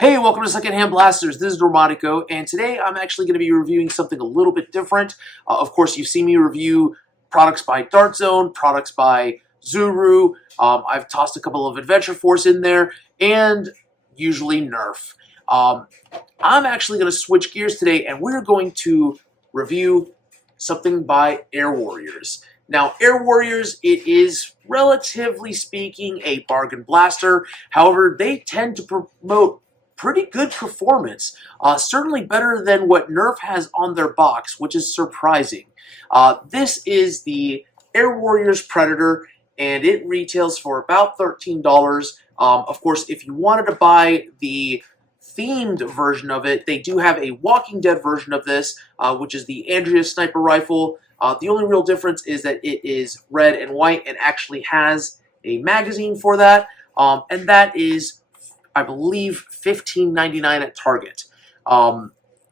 Hey, welcome to Secondhand Blasters. This is Normatico, and today I'm actually going to be reviewing something a little bit different. Of course, you've seen me review products by Dart Zone, products by Zuru. I've tossed a couple of Adventure Force in there, and usually Nerf. I'm actually going to switch gears today, and we're going to review something by Air Warriors. Now, Air Warriors, it is, relatively speaking, a bargain blaster. However, they tend to promote pretty good performance, certainly better than what Nerf has on their box, which is surprising. This is the Air Warriors Predator, and it retails for about $13. Of course, if you wanted to buy the themed version of it, they do have a Walking Dead version of this, which is the Andrea sniper rifle. The only real difference is that it is red and white and actually has a magazine for that, and that is, I believe, $15.99 at Target.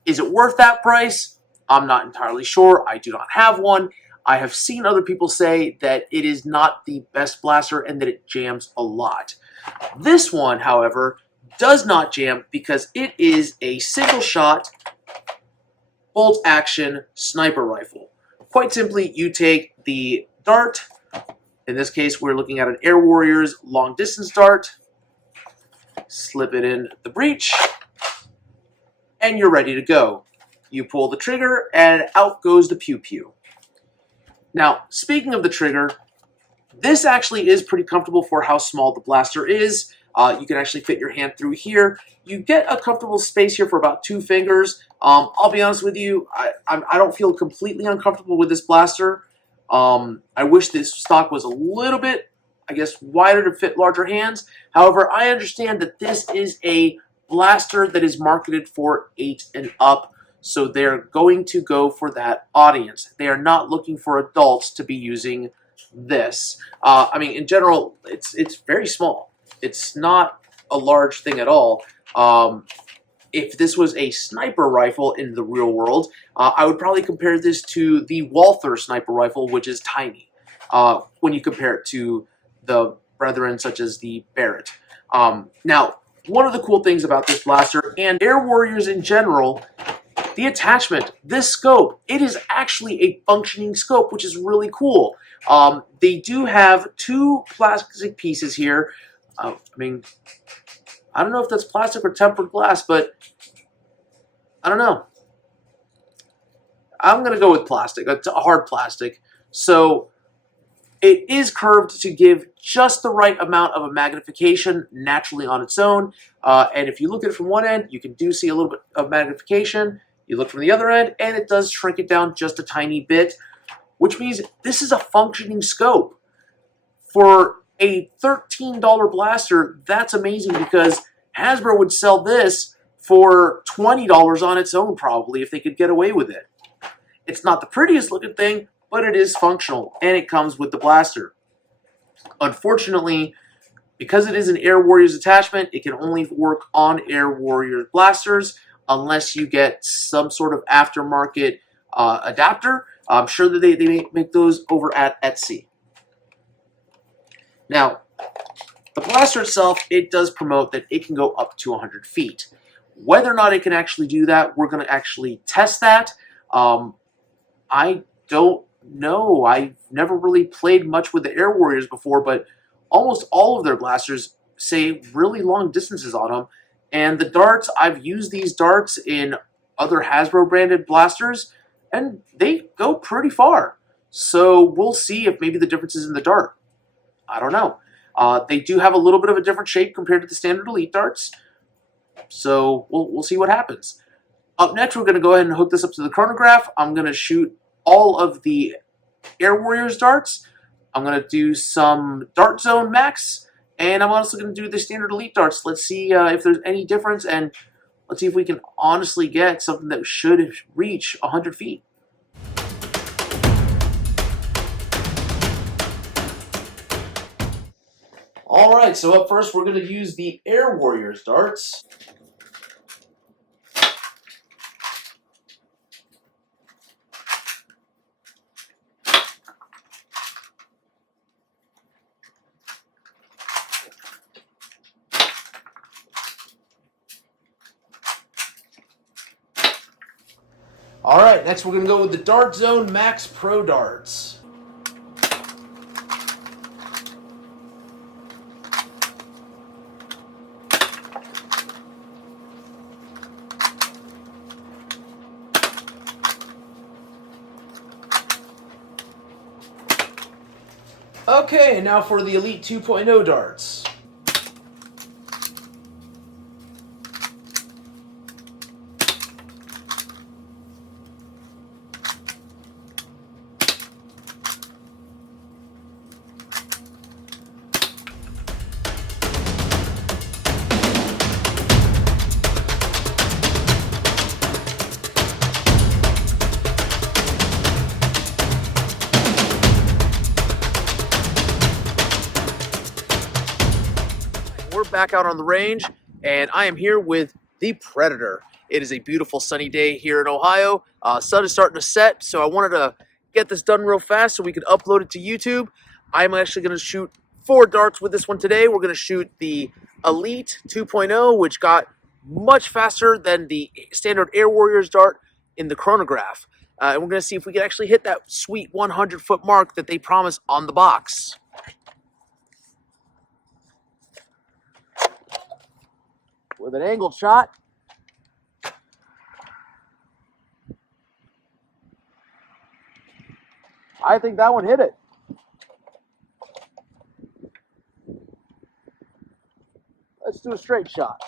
Is it worth that price? I'm not entirely sure. I do not have one. I have seen other people say that it is not the best blaster and that it jams a lot. This one, however, does not jam because it is a single-shot, bolt-action sniper rifle. Quite simply, you take the dart. In this case, we're looking at an Air Warriors long-distance dart. Slip it in the breech, and you're ready to go. You pull the trigger, and out goes the pew-pew. Now, speaking of the trigger, this actually is pretty comfortable for how small the blaster is. You can actually fit your hand through here. You get a comfortable space here for about 2 fingers. I'll be honest with you, I don't feel completely uncomfortable with this blaster. I wish this stock was a little bit, I guess, wider to fit larger hands. However, I understand that this is a blaster that is marketed for 8 and up, so they're going to go for that audience. They are not looking for adults to be using this. I mean, in general, it's very small. It's not a large thing at all. If this was a sniper rifle in the real world, I would probably compare this to the Walther sniper rifle, which is tiny, when you compare it to the brethren such as the Barrett. Now, one of the cool things about this blaster, and Air Warriors in general, the attachment, this scope, it is actually a functioning scope, which is really cool. They do have 2 plastic pieces here. I mean, I don't know if that's plastic or tempered glass, but I don't know. I'm going to go with plastic, a hard plastic. So it is curved to give just the right amount of a magnification naturally on its own. And if you look at it from one end, you can see a little bit of magnification. You look from the other end, and it does shrink it down just a tiny bit, which means this is a functioning scope. For a $13 blaster, that's amazing because Hasbro would sell this for $20 on its own probably if they could get away with it. It's not the prettiest looking thing, but it is functional, and it comes with the blaster. Unfortunately, because it is an Air Warriors attachment, it can only work on Air Warriors blasters unless you get some sort of aftermarket adapter. I'm sure that they make those over at Etsy. Now, the blaster itself, it does promote that it can go up to 100 feet. Whether or not it can actually do that, we're going to actually test that. I don't know. I've never really played much with the Air Warriors before, but almost all of their blasters say really long distances on them. And the darts, I've used these darts in other Hasbro branded blasters, and they go pretty far. So we'll see if maybe the difference is in the dart. I don't know. They do have a little bit of a different shape compared to the standard Elite darts. So we'll see what happens. Up next, we're going to go ahead and hook this up to the chronograph. I'm going to shoot all of the Air Warriors darts. I'm going to do some Dart Zone Max, and I'm also going to do the standard Elite darts. Let's see if there's any difference, and let's see if we can honestly get something that should reach 100 feet. Alright, so up first we're going to use the Air Warriors darts. All right, next we're going to go with the Dart Zone Max Pro darts. Okay, now for the Elite 2.0 darts. We're back out on the range, and I am here with the Predator. It is a beautiful sunny day here in Ohio. Sun is starting to set, so I wanted to get this done real fast so we could upload it to YouTube. I'm actually going to shoot 4 darts with this one today. We're going to shoot the Elite 2.0, which got much faster than the standard Air Warriors dart in the chronograph. And we're going to see if we can actually hit that sweet 100-foot mark that they promise on the box. With an angled shot. I think that one hit it. Let's do a straight shot.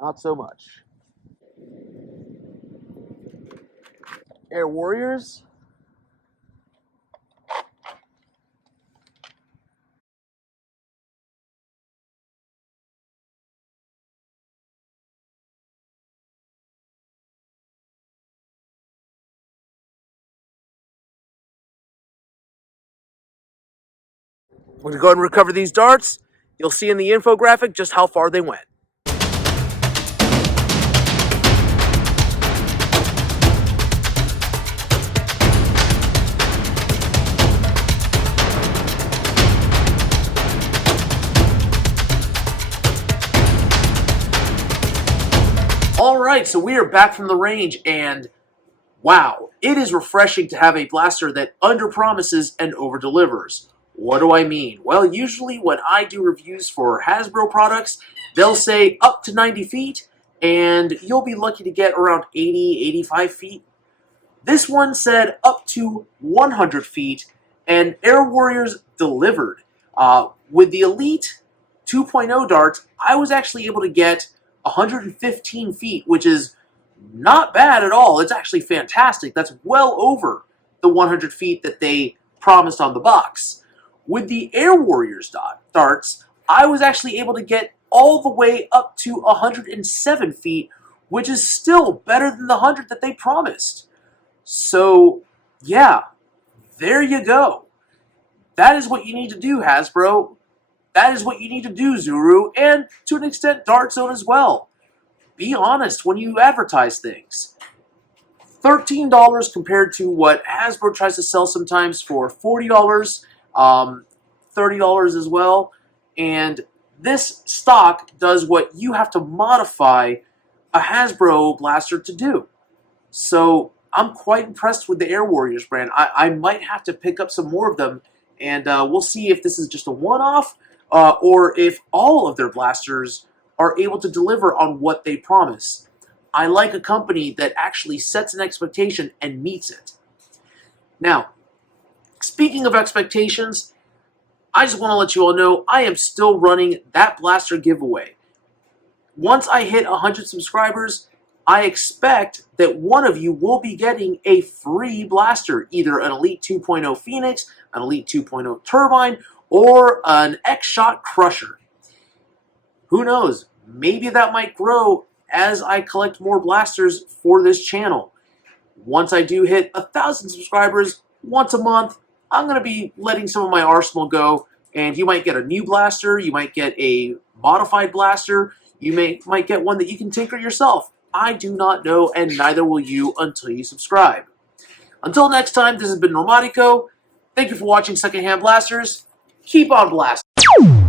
Not so much. Air Warriors. We're going to go ahead and recover these darts. You'll see in the infographic just how far they went. All right, so we are back from the range, and wow, it is refreshing to have a blaster that underpromises and overdelivers. What do I mean? Well, usually when I do reviews for Hasbro products, they'll say up to 90 feet, and you'll be lucky to get around 80, 85 feet. This one said up to 100 feet, and Air Warriors delivered. With the Elite 2.0 darts, I was actually able to get 115 feet, which is not bad at all. It's actually fantastic. That's well over the 100 feet that they promised on the box. With the Air Warriors darts, I was actually able to get all the way up to 107 feet, which is still better than the 100 that they promised. So, yeah, there you go. That is what you need to do, Hasbro. That is what you need to do, Zuru, and to an extent, Dart Zone as well. Be honest when you advertise things. $13 compared to what Hasbro tries to sell sometimes for $40, $30 as well. And this stock does what you have to modify a Hasbro blaster to do. So I'm quite impressed with the Air Warriors brand. I might have to pick up some more of them, and we'll see if this is just a one-off or if all of their blasters are able to deliver on what they promise. I like a company that actually sets an expectation and meets it. Now, speaking of expectations, I just want to let you all know I am still running that blaster giveaway. Once I hit 100 subscribers, I expect that one of you will be getting a free blaster, either an Elite 2.0 Phoenix, an Elite 2.0 Turbine, or an X-Shot Crusher. Who knows? Maybe that might grow as I collect more blasters for this channel. Once I do hit 1,000 subscribers once a month, I'm going to be letting some of my arsenal go, and you might get a new blaster, you might get a modified blaster, you might get one that you can tinker yourself. I do not know, and neither will you until you subscribe. Until next time, this has been Normatico. Thank you for watching Secondhand Blasters. Keep on blasting.